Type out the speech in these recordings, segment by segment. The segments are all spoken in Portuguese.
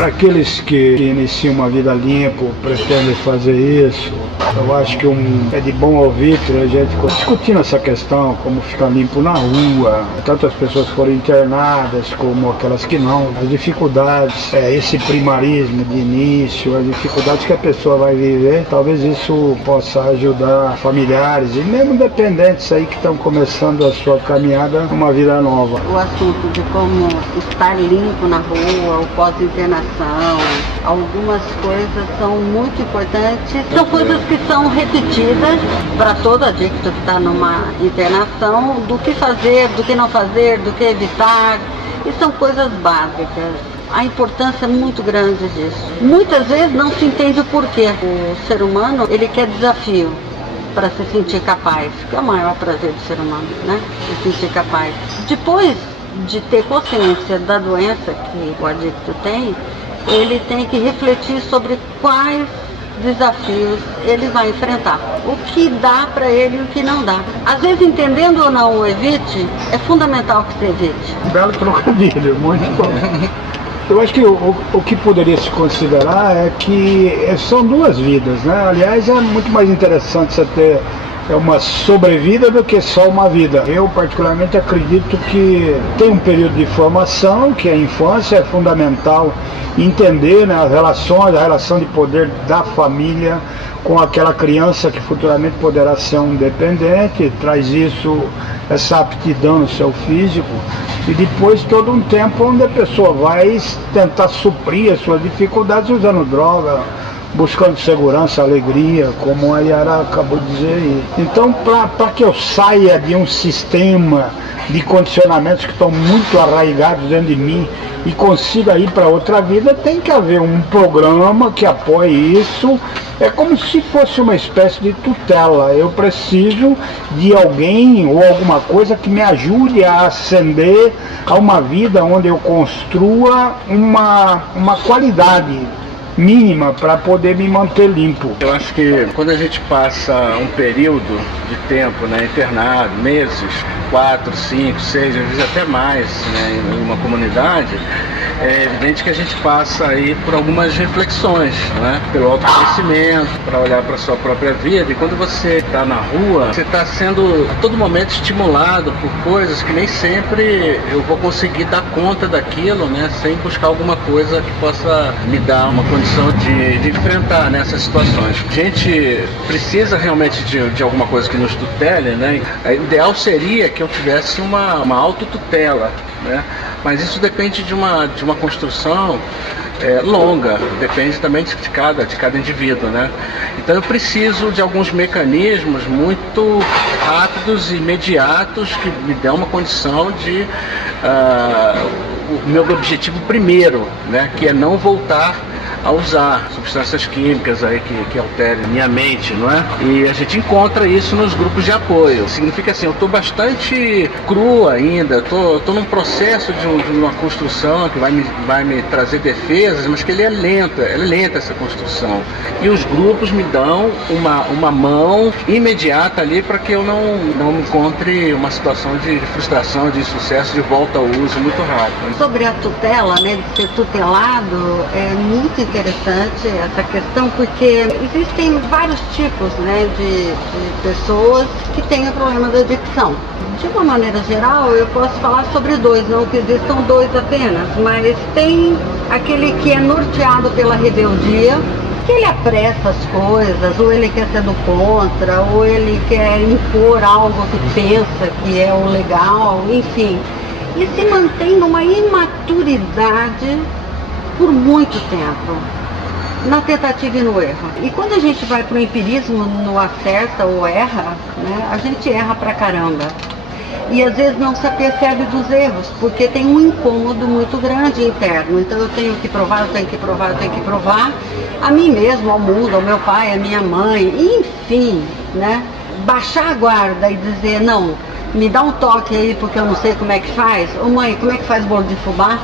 Para aqueles que iniciam uma vida limpa, pretendem fazer isso, eu acho que é de bom ouvir a gente discutindo essa questão, como ficar limpo na rua, tanto as pessoas que foram internadas como aquelas que não, as dificuldades, esse primarismo de início, as dificuldades que a pessoa vai viver, talvez isso possa ajudar familiares e mesmo dependentes aí que estão começando a sua caminhada numa vida nova. O assunto de como estar limpo na rua, o pós-internação, algumas coisas são muito importantes, são coisas que são repetidas para todo adicto que está numa internação, do que fazer, do que não fazer, do que evitar, e são coisas básicas. A importância é muito grande disso. Muitas vezes não se entende o porquê. O ser humano, ele quer desafio para se sentir capaz, que é o maior prazer do ser humano, né? Se sentir capaz. Depois de ter consciência da doença que o adicto tem, ele tem que refletir sobre quais desafios ele vai enfrentar, o que dá para ele e o que não dá. Às vezes, entendendo ou não o evite, é fundamental que se evite. Belo trocadilho, muito bom. Eu acho que o que poderia se considerar é que são duas vidas, né? Aliás, é muito mais interessante você ter uma sobrevida do que só uma vida. Eu particularmente acredito que tem um período de formação, que a infância é fundamental entender, né, as relações, a relação de poder da família com aquela criança que futuramente poderá ser um dependente, traz isso, essa aptidão no seu físico, e depois todo um tempo onde a pessoa vai tentar suprir as suas dificuldades usando droga, buscando segurança, alegria, como a Yara acabou de dizer aí. Então, para que eu saia de um sistema de condicionamentos que estão muito arraigados dentro de mim e consiga ir para outra vida, tem que haver um programa que apoie isso. É como se fosse uma espécie de tutela. Eu preciso de alguém ou alguma coisa que me ajude a ascender a uma vida onde eu construa uma qualidade mínima para poder me manter limpo. Eu acho que quando a gente passa um período de tempo, né, internado, meses, 4, 5, 6, às vezes até mais, né, em uma comunidade, é evidente que a gente passa aí por algumas reflexões, né, pelo autoconhecimento, para olhar para a sua própria vida. E quando você está na rua, você está sendo a todo momento estimulado por coisas que nem sempre eu vou conseguir dar conta daquilo, né, sem buscar alguma coisa que possa me dar uma condição de enfrentar nessas situações. A gente precisa realmente de alguma coisa que nos tutele, né? O ideal seria que eu tivesse uma autotutela, né? Mas isso depende de uma construção longa, depende também de cada indivíduo, né? Então eu preciso de alguns mecanismos muito rápidos e imediatos que me dão uma condição de o meu objetivo primeiro, né? Que é não voltar a usar substâncias químicas aí que alterem minha mente, não é? E a gente encontra isso nos grupos de apoio. Significa assim, eu estou bastante cru ainda, estou num processo de uma construção que vai me trazer defesas, mas que é lenta essa construção. E os grupos me dão uma mão imediata ali para que eu não encontre uma situação de frustração, de insucesso, de volta ao uso muito rápido. Sobre a tutela, né, de ser tutelado, é muito interessante essa questão, porque existem vários tipos, né, de pessoas que têm o problema da adicção. De uma maneira geral, eu posso falar sobre dois, não que existam dois apenas, mas tem aquele que é norteado pela rebeldia, que ele apressa as coisas, ou ele quer ser do contra, ou ele quer impor algo que pensa que é o legal, enfim. E se mantém numa imaturidade por muito tempo, na tentativa e no erro. E quando a gente vai para o empirismo, no acerta ou erra, né, a gente erra pra caramba. E às vezes não se apercebe dos erros, porque tem um incômodo muito grande interno. Então eu tenho que provar, eu tenho que provar, eu tenho que provar a mim mesmo, ao mundo, ao meu pai, à minha mãe, enfim, né? Baixar a guarda e dizer, não, me dá um toque aí porque eu não sei como é que faz. Ô mãe, como é que faz bolo de fubá?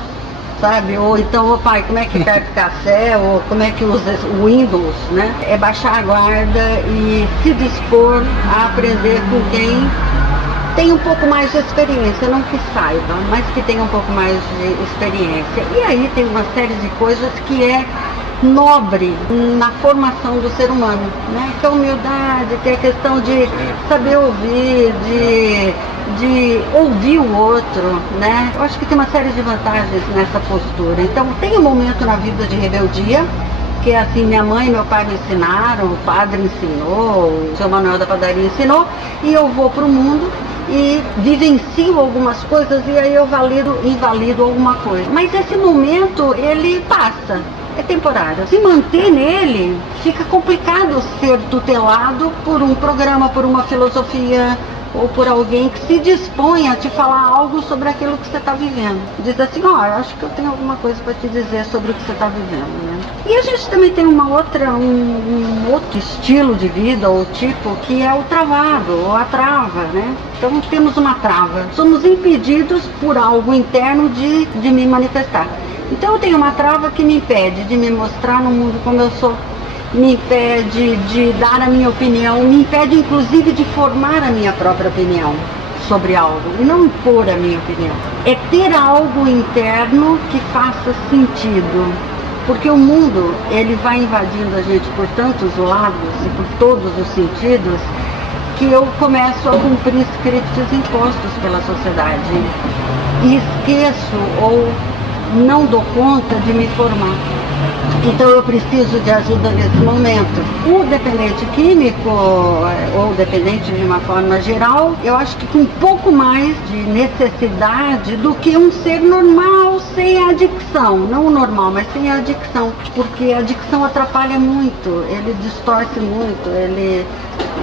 Sabe? Ou então, ô pai, como é que bebe café? Ou como é que usa o Windows, né? É baixar a guarda e se dispor a aprender com quem tem um pouco mais de experiência, não que saiba, mas que tem um pouco mais de experiência. E aí tem uma série de coisas que é nobre na formação do ser humano, né? Que é a humildade, que é a questão de saber ouvir, de ouvir o outro, né? Eu acho que tem uma série de vantagens nessa postura. Então tem um momento na vida de rebeldia, que é assim, minha mãe e meu pai me ensinaram, o padre ensinou, o seu Manuel da Padaria ensinou, e eu vou para o mundo e vivencio algumas coisas e aí eu invalido alguma coisa. Mas esse momento, ele passa. É temporário. Se manter nele, fica complicado ser tutelado por um programa, por uma filosofia ou por alguém que se dispõe a te falar algo sobre aquilo que você está vivendo. Diz assim, ó, eu acho que eu tenho alguma coisa para te dizer sobre o que você está vivendo, né? E a gente também tem um outro estilo de vida ou tipo que é o travado, ou a trava, né? Então temos uma trava. Somos impedidos por algo interno de me manifestar. Então eu tenho uma trava que me impede de me mostrar no mundo como eu sou, me impede de dar a minha opinião, me impede inclusive de formar a minha própria opinião sobre algo e não impor a minha opinião. É ter algo interno que faça sentido, porque o mundo ele vai invadindo a gente por tantos lados e por todos os sentidos que eu começo a cumprir scripts impostos pela sociedade e esqueço ou não dou conta de me formar. Então eu preciso de ajuda nesse momento. O dependente químico, ou dependente de uma forma geral, eu acho que com um pouco mais de necessidade do que um ser normal sem a adicção. Não o normal, mas sem a adicção. Porque a adicção atrapalha muito, ele distorce muito, ele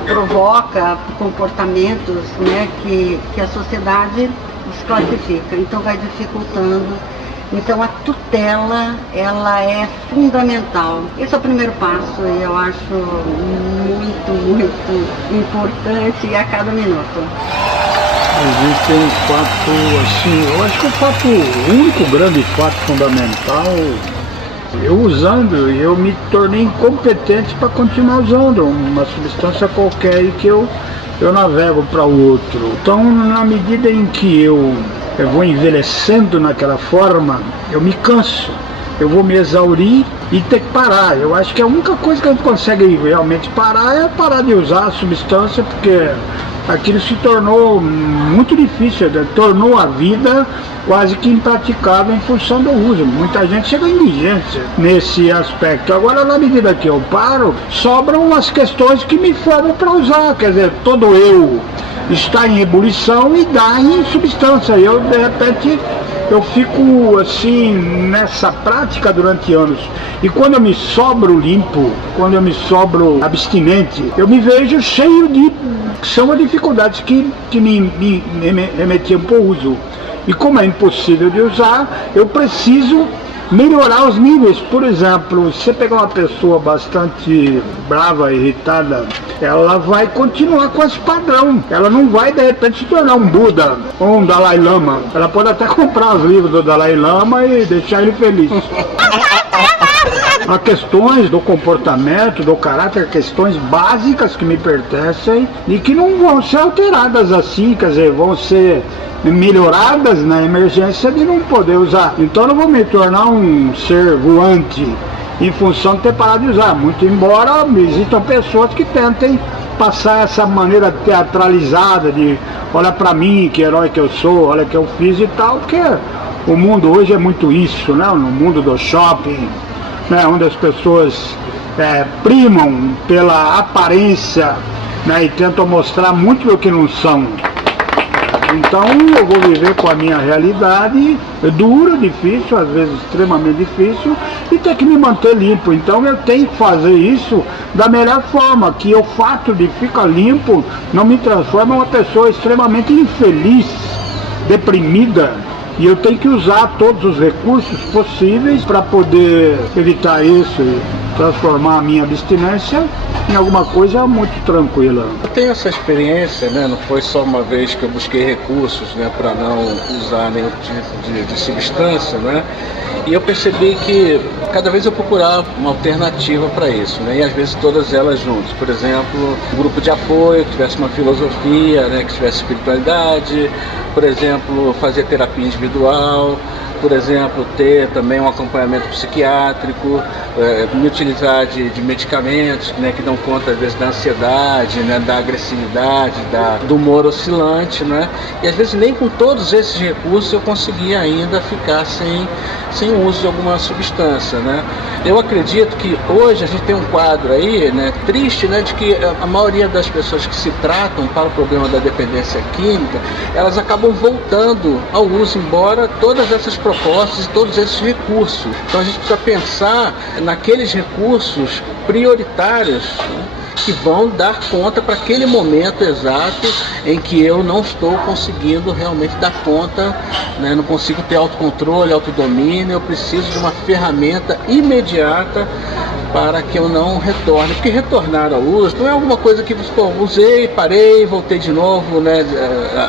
provoca comportamentos, né, que a sociedade desclassifica. Então vai dificultando. Então a tutela, ela é fundamental. Esse é o primeiro passo e eu acho muito importante a cada minuto. Existe um fato, assim, eu acho que o único grande fato fundamental, eu usando, eu me tornei incompetente para continuar usando uma substância qualquer e que eu navego para o outro. Então, na medida em que eu vou envelhecendo naquela forma, eu me canso, eu vou me exaurir e ter que parar. Eu acho que a única coisa que a gente consegue realmente parar é parar de usar a substância, porque aquilo se tornou muito difícil, tornou a vida quase que impraticável em função do uso. Muita gente chega em indigência nesse aspecto. Agora, na medida que eu paro, sobram as questões que me formam para usar, quer dizer, todo eu está em ebulição e dá em substância. Eu, de repente, eu fico assim nessa prática durante anos. E quando eu me sobro limpo, quando eu me sobro abstinente, eu me vejo cheio de... São as dificuldades que me remetiam para o uso. E como é impossível de usar, eu preciso melhorar os níveis. Por exemplo, se você pegar uma pessoa bastante brava, irritada, ela vai continuar com esse padrão. Ela não vai, de repente, se tornar um Buda ou um Dalai Lama. Ela pode até comprar os livros do Dalai Lama e deixar ele feliz. Há questões do comportamento, do caráter, questões básicas que me pertencem e que não vão ser alteradas assim, quer dizer, vão ser melhoradas na emergência de não poder usar. Então eu não vou me tornar um ser voante em função de ter parado de usar, muito embora existam pessoas que tentem passar essa maneira teatralizada de olha pra mim, que herói que eu sou, olha que eu fiz e tal, porque o mundo hoje é muito isso, né? No mundo do shopping, né? Onde as pessoas primam pela aparência, né? E tentam mostrar muito do que não são. Então eu vou viver com a minha realidade, dura, difícil, às vezes extremamente difícil, e ter que me manter limpo. Então eu tenho que fazer isso da melhor forma, que o fato de ficar limpo não me transforma em uma pessoa extremamente infeliz, deprimida, E eu tenho que usar todos os recursos possíveis para poder evitar isso e transformar a minha abstinência em alguma coisa muito tranquila. Eu tenho essa experiência, né? Não foi só uma vez que eu busquei recursos, né, para não usar nenhum tipo de substância, né? E eu percebi que cada vez eu procurava uma alternativa para isso, né? E às vezes todas elas juntas. Por exemplo, um grupo de apoio que tivesse uma filosofia, né, que tivesse espiritualidade. Por exemplo, fazer terapia individual. Por exemplo, ter também um acompanhamento psiquiátrico, me utilizar de medicamentos, né, que dão conta às vezes da ansiedade, né, da agressividade, do humor oscilante, né? E às vezes nem com todos esses recursos eu conseguia ainda ficar sem o uso de alguma substância, né? Eu acredito que hoje a gente tem um quadro aí, né, triste, né, de que a maioria das pessoas que se tratam para o problema da dependência química, elas acabam voltando ao uso, embora todas essas propostas e todos esses recursos. Então a gente precisa pensar naqueles recursos prioritários, né, que vão dar conta para aquele momento exato em que eu não estou conseguindo realmente dar conta, né? Não consigo ter autocontrole, autodomínio, eu preciso de uma ferramenta imediata para que eu não retorne, porque retornar ao uso não é alguma coisa que, pô, usei, parei, voltei de novo, né,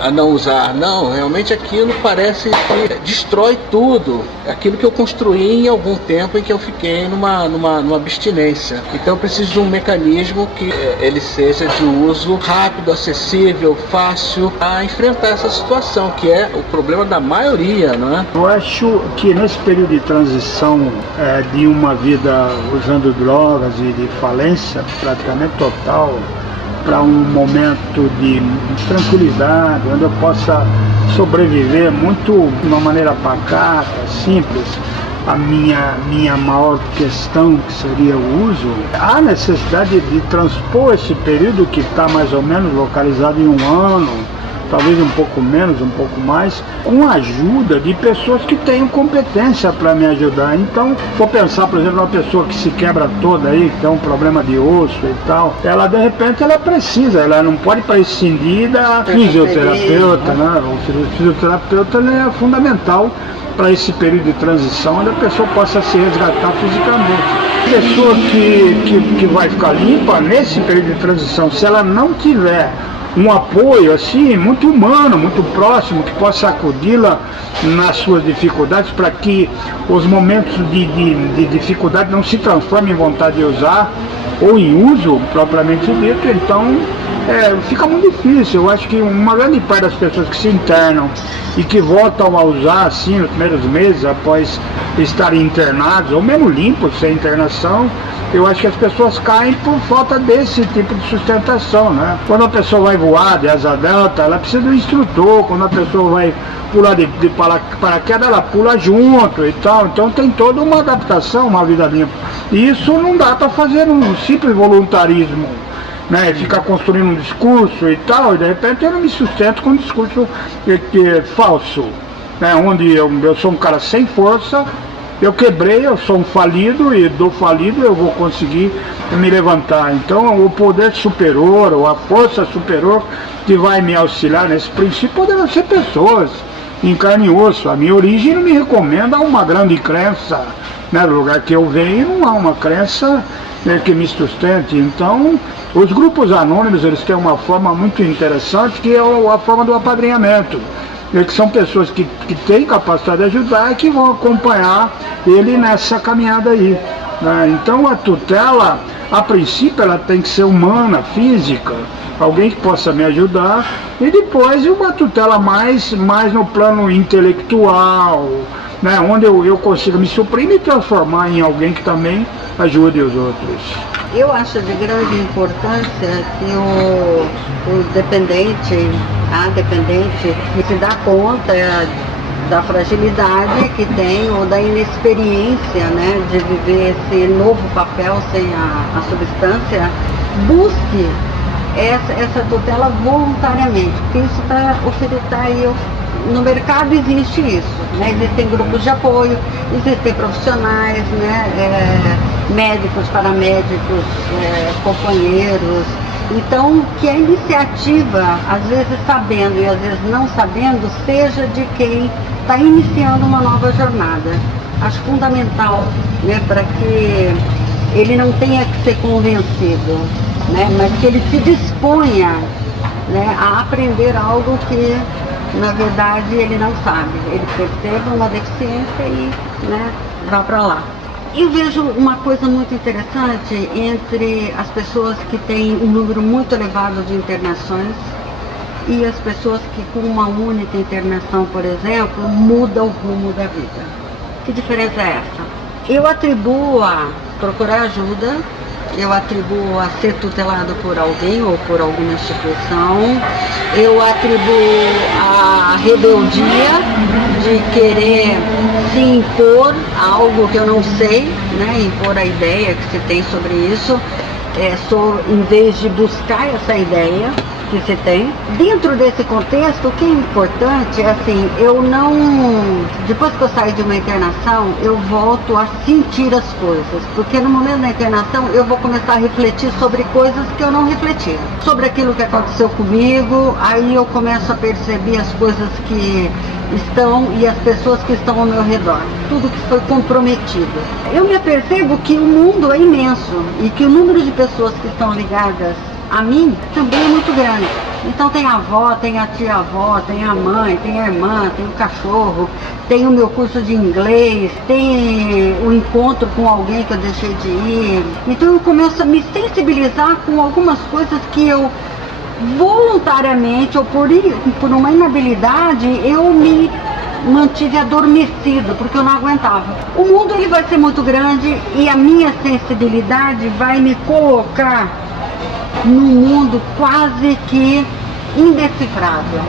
a não usar. Não, realmente aquilo parece que destrói tudo, aquilo que eu construí em algum tempo em que eu fiquei numa abstinência. Então eu preciso de um mecanismo que ele seja de uso rápido, acessível, fácil, a enfrentar essa situação, que é o problema da maioria, não é? Eu acho que nesse período de transição de uma vida usando drogas e de falência praticamente total para um momento de tranquilidade, onde eu possa sobreviver muito de uma maneira pacata, simples, a minha maior questão, que seria o uso, há necessidade de transpor esse período que está mais ou menos localizado em 1 ano, talvez um pouco menos, um pouco mais, com a ajuda de pessoas que tenham competência para me ajudar. Então, vou pensar, por exemplo, uma pessoa que se quebra toda aí, que tem um problema de osso e tal, ela de repente ela precisa, ela não pode prescindir da fisioterapeuta, né? O fisioterapeuta é fundamental para esse período de transição, onde a pessoa possa se resgatar fisicamente. A pessoa que vai ficar limpa nesse período de transição, se ela não tiver um apoio assim, muito humano, muito próximo, que possa acudi-la nas suas dificuldades, para que os momentos de dificuldade não se transformem em vontade de usar, ou em uso propriamente dito, então fica muito difícil. Eu acho que uma grande parte das pessoas que se internam e que voltam a usar assim nos primeiros meses após estarem internados, ou mesmo limpos sem internação, eu acho que as pessoas caem por falta desse tipo de sustentação, né? Quando a pessoa vai voar de asa delta, ela precisa de um instrutor. Quando a pessoa vai pular de paraquedas, ela pula junto e tal. Então tem toda uma adaptação, uma vida limpa. E isso não dá para fazer um simples voluntarismo, né? Ficar construindo um discurso e tal, e de repente eu não me sustento com um discurso falso, né? Onde eu sou um cara sem força. Eu quebrei, eu sou um falido, e do falido eu vou conseguir me levantar. Então o poder superior, ou a força superior que vai me auxiliar nesse princípio poderão ser pessoas em carne e osso. A minha origem não me recomenda uma grande crença, né? No lugar que eu venho não há uma crença, né, que me sustente. Então os grupos anônimos, eles têm uma forma muito interessante, que é a forma do apadrinhamento, que são pessoas que têm capacidade de ajudar e que vão acompanhar ele nessa caminhada aí, né? Então a tutela, a princípio, ela tem que ser humana, física, alguém que possa me ajudar, e depois uma tutela mais no plano intelectual, né? Onde eu consiga me suprir e me transformar em alguém que também ajude os outros. Eu acho de grande importância que o dependente, a dependente, se dá conta da fragilidade que tem, ou da inexperiência, né, de viver esse novo papel sem a substância, busque essa tutela voluntariamente, porque isso está aí. No mercado existe isso, né? Existem grupos de apoio, existem profissionais, né? Médicos, paramédicos, companheiros, Então, que a iniciativa, às vezes sabendo e às vezes não sabendo, seja de quem está iniciando uma nova jornada. Acho fundamental, né, para que ele não tenha que ser convencido, né, mas que ele se disponha, né, a aprender algo que, na verdade, ele não sabe. Ele perceba uma deficiência e, né, vá para lá. Eu vejo uma coisa muito interessante entre as pessoas que têm um número muito elevado de internações e as pessoas que com uma única internação, por exemplo, mudam o rumo da vida. Que diferença é essa? Eu atribuo a procurar ajuda, eu atribuo a ser tutelado por alguém ou por alguma instituição, eu atribuo a rebeldia de querer se impor algo que eu não sei, né, impor a ideia que se tem sobre isso, em vez de buscar essa ideia que se tem. Dentro desse contexto, o que é importante é assim, eu não... Depois que eu saio de uma internação, eu volto a sentir as coisas, porque no momento da internação eu vou começar a refletir sobre coisas que eu não refletia. Sobre aquilo que aconteceu comigo, aí eu começo a perceber as coisas que estão e as pessoas que estão ao meu redor, tudo que foi comprometido. Eu me apercebo que o mundo é imenso e que o número de pessoas que estão ligadas a mim também é muito grande. Então tem a avó, tem a tia-avó, tem a mãe, tem a irmã, tem o cachorro, tem o meu curso de inglês, tem o encontro com alguém que eu deixei de ir. Então eu começo a me sensibilizar com algumas coisas que eu voluntariamente ou por uma inabilidade eu me mantive adormecido porque eu não aguentava. O mundo ele vai ser muito grande e a minha sensibilidade vai me colocar num mundo quase que indecifrável.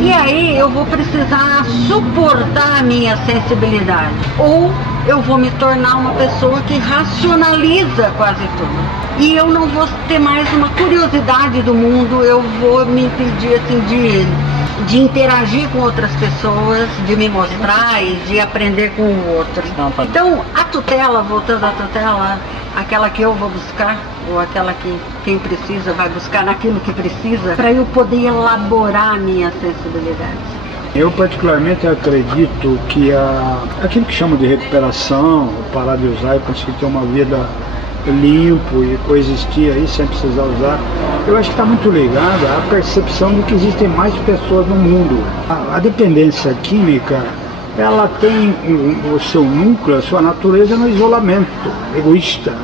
E aí eu vou precisar suportar a minha sensibilidade. Ou eu vou me tornar uma pessoa que racionaliza quase tudo. E eu não vou ter mais uma curiosidade do mundo, eu vou me impedir assim, de interagir com outras pessoas, de me mostrar e de aprender com o outro. Então, a tutela, voltando à tutela, aquela que eu vou buscar, ou aquela que quem precisa vai buscar naquilo que precisa, para eu poder elaborar a minha sensibilidade. Eu particularmente acredito que aquilo que chamam de recuperação, parar de usar e conseguir ter uma vida limpo e coexistir aí sem precisar usar, eu acho que está muito ligado à percepção de que existem mais pessoas no mundo. A dependência química, ela tem o seu núcleo, a sua natureza no isolamento egoísta,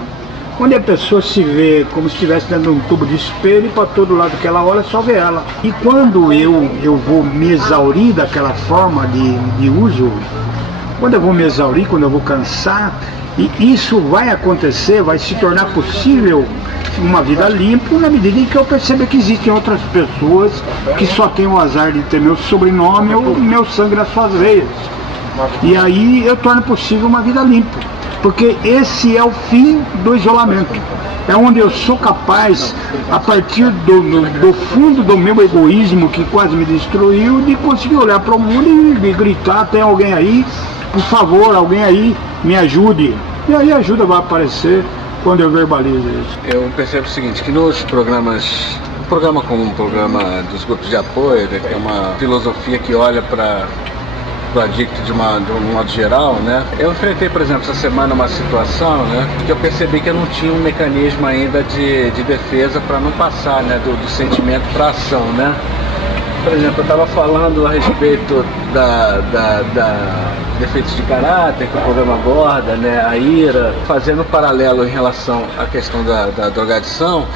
onde a pessoa se vê como se estivesse dentro de um tubo de espelho e para todo lado que ela olha só vê ela. E quando eu vou me exaurir daquela forma de uso, quando eu vou me exaurir, quando eu vou cansar, e isso vai acontecer, vai se tornar possível uma vida limpa na medida em que eu percebo que existem outras pessoas que só têm o azar de ter meu sobrenome ou meu sangue nas suas veias. E aí eu torno possível uma vida limpa, porque esse é o fim do isolamento. É onde eu sou capaz, a partir do fundo do meu egoísmo que quase me destruiu, de conseguir olhar para o mundo e gritar, tem alguém aí, por favor, alguém aí me ajude. E aí a ajuda vai aparecer quando eu verbalizo isso. Eu percebo o seguinte, que nos programas, um programa como um programa dos grupos de apoio, né, que é uma filosofia que olha para o adicto de um modo geral, né? Eu enfrentei, por exemplo, essa semana uma situação, né, que eu percebi que eu não tinha um mecanismo ainda de defesa para não passar, né, do sentimento para a ação, né? Por exemplo, eu estava falando a respeito da defeitos de caráter que o programa aborda, né, a ira, fazendo paralelo em relação à questão da drogadição,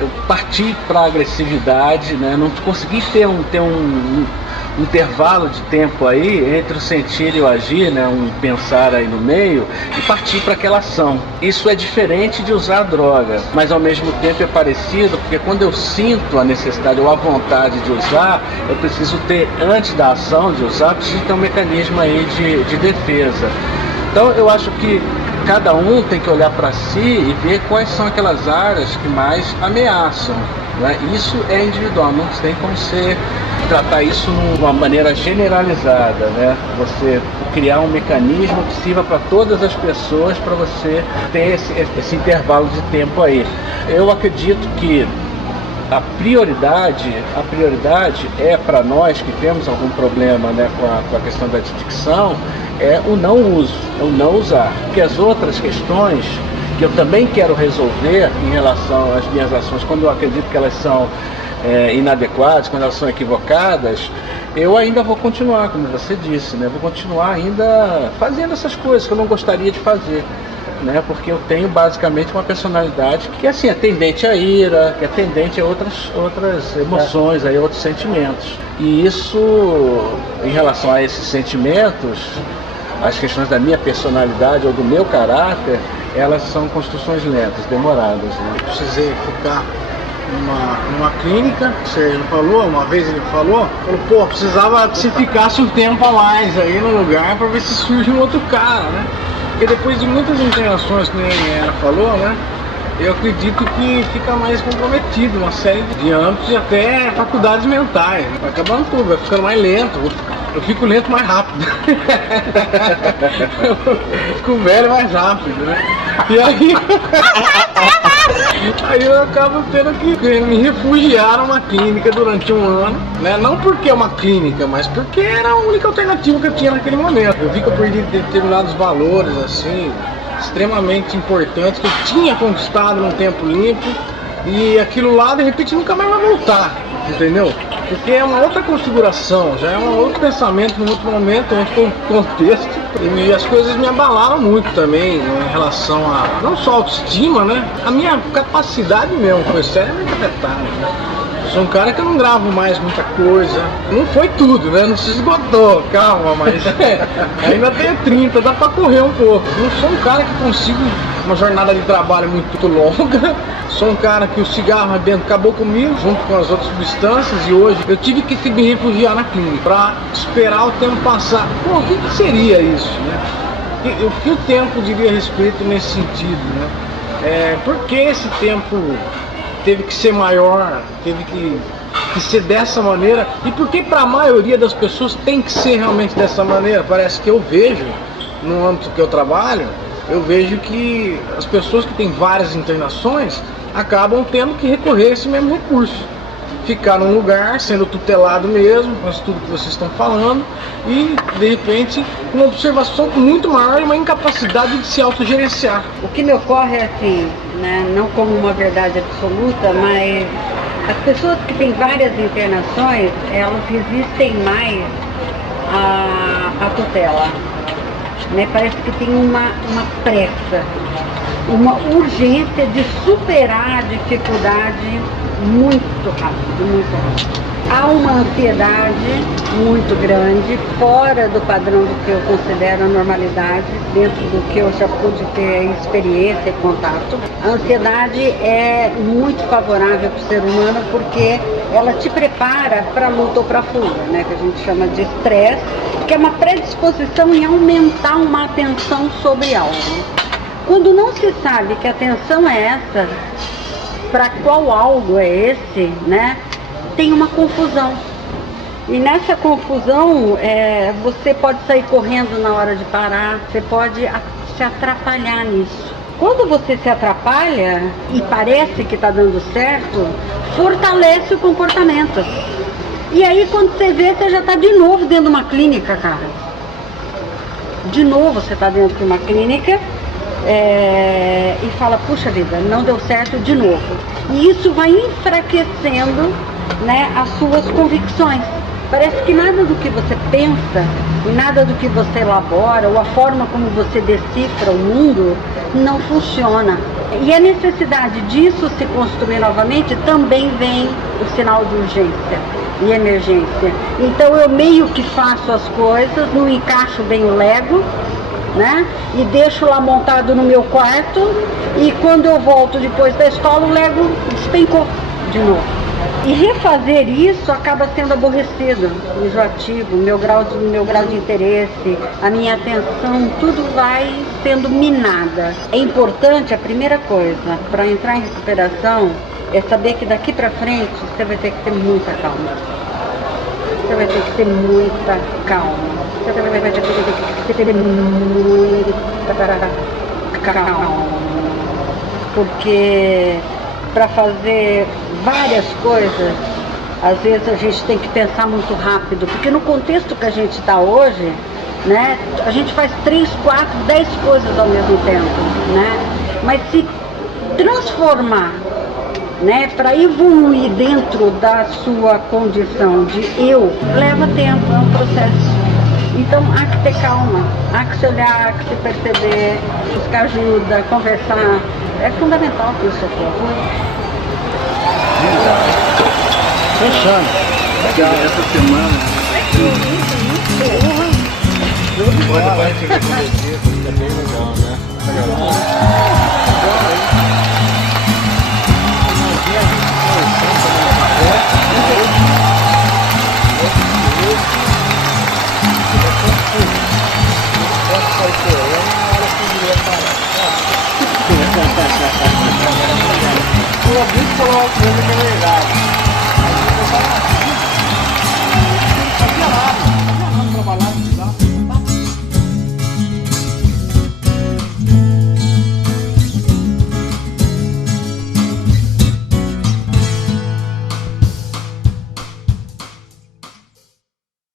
eu parti para a agressividade, né, não consegui ter um intervalo de tempo aí entre o sentir e o agir, né, um pensar aí no meio, e partir para aquela ação. Isso é diferente de usar a droga, mas ao mesmo tempo é parecido, porque quando eu sinto a necessidade ou a vontade de usar, eu preciso ter, antes da ação de usar, preciso ter um mecanismo aí de defesa. Então eu acho que cada um tem que olhar para si e ver quais são aquelas áreas que mais ameaçam, né? Isso é individual, não tem como ser tratar isso de uma maneira generalizada, né? Você criar um mecanismo que sirva para todas as pessoas, para você ter esse intervalo de tempo aí. Eu acredito que a prioridade é para nós que temos algum problema, né, com a questão da dicção, é o não uso, é o não usar. Porque as outras questões que eu também quero resolver em relação às minhas ações, quando eu acredito que elas são inadequadas, quando elas são equivocadas, eu ainda vou continuar, como você disse, né? Vou continuar ainda fazendo essas coisas que eu não gostaria de fazer, né? Porque eu tenho basicamente uma personalidade que assim, é tendente à ira, que é tendente a outras emoções, a outros sentimentos. E isso, em relação a esses sentimentos, as questões da minha personalidade ou do meu caráter, elas são construções lentas, demoradas, né? Precisei ficar numa clínica, ele falou, uma vez ele falou, pô, precisava que você ficasse um tempo a mais aí no lugar para ver se surge um outro cara, né? Porque depois de muitas internações, que nem ela falou, né? Eu acredito que fica mais comprometido uma série de âmbitos e até faculdades mentais. Vai acabando tudo, vai ficando mais lento. Eu fico lento mais rápido. Eu fico velho mais rápido, né? E aí eu acabo tendo que me refugiar numa clínica durante um ano, né? Não porque é uma clínica, mas porque era a única alternativa que eu tinha naquele momento. Eu vi que eu perdi determinados valores, assim, extremamente importantes, que eu tinha conquistado num tempo limpo, e aquilo lá de repente nunca mais vai voltar, entendeu? Porque é uma outra configuração, já é um outro pensamento, num outro momento, um outro contexto, e as coisas me abalaram muito também, né, em relação a não só a autoestima, né? A minha capacidade mesmo foi seriamente afetada, né? Sou um cara que eu não gravo mais muita coisa. Não foi tudo, né? Não se esgotou, calma, mas ainda tenho 30, dá pra correr um pouco. Não sou um cara que consigo uma jornada de trabalho muito longa. Sou um cara que o cigarro dentro acabou comigo, junto com as outras substâncias, e hoje eu tive que me refugiar na clínica pra esperar o tempo passar. Pô, o que seria isso, né? O que o tempo diria a respeito nesse sentido, né? Por que esse tempo teve que ser maior, teve que ser dessa maneira, e por que para a maioria das pessoas tem que ser realmente dessa maneira? Parece que eu vejo, no âmbito que eu trabalho, eu vejo que as pessoas que têm várias internações acabam tendo que recorrer a esse mesmo recurso. Ficar num lugar, sendo tutelado mesmo, com tudo que vocês estão falando, e de repente uma observação muito maior e uma incapacidade de se autogerenciar. O que me ocorre é assim, né, não como uma verdade absoluta, mas as pessoas que têm várias internações, elas resistem mais à tutela, né? Parece que tem uma pressa, uma urgência de superar a dificuldade muito rápido, muito rápido. Há uma ansiedade muito grande, fora do padrão do que eu considero a normalidade, dentro do que eu já pude ter experiência e contato. A ansiedade é muito favorável para o ser humano porque ela te prepara para a luta ou para a fuga, né? Que a gente chama de estresse, que é uma predisposição em aumentar uma atenção sobre algo. Quando não se sabe que a atenção é essa, para qual algo é esse, né? Tem uma confusão. E nessa confusão, você pode sair correndo na hora de parar, você pode se atrapalhar nisso. Quando você se atrapalha e parece que está dando certo, fortalece o comportamento. E aí quando você vê, você já está de novo dentro de uma clínica, cara. De novo você está dentro de uma clínica. E fala, puxa vida, não deu certo de novo. E isso vai enfraquecendo, né, as suas convicções. Parece que nada do que você pensa, e nada do que você elabora, ou a forma como você decifra o mundo, não funciona. E a necessidade disso se construir novamente também vem o sinal de urgência e emergência. Então eu meio que faço as coisas, não encaixo bem o Lego, né? E deixo lá montado no meu quarto, e quando eu volto depois da escola, o Lego despencou de novo. E refazer isso acaba sendo aborrecido, enjoativo, meu grau de interesse, a minha atenção, tudo vai sendo minada. É importante, a primeira coisa, para entrar em recuperação, é saber que daqui para frente você vai ter que ter muita calma. Você vai ter que ter muita calma. Você vai ter que ter muita calma. Porque para fazer várias coisas, às vezes a gente tem que pensar muito rápido. Porque no contexto que a gente está hoje, né, a gente faz 3, 4, 10 coisas ao mesmo tempo, né? Mas se transformar, né, para evoluir dentro da sua condição de eu, leva tempo, é um processo. Então há que ter calma, há que se olhar, há que se perceber, buscar ajuda, conversar. É fundamental ter o socorro. Fechando. Essa semana. Pode partir com você, é bem legal, né? O ouvinte falou uma coisa que é verdade. Fazia nada trabalhar.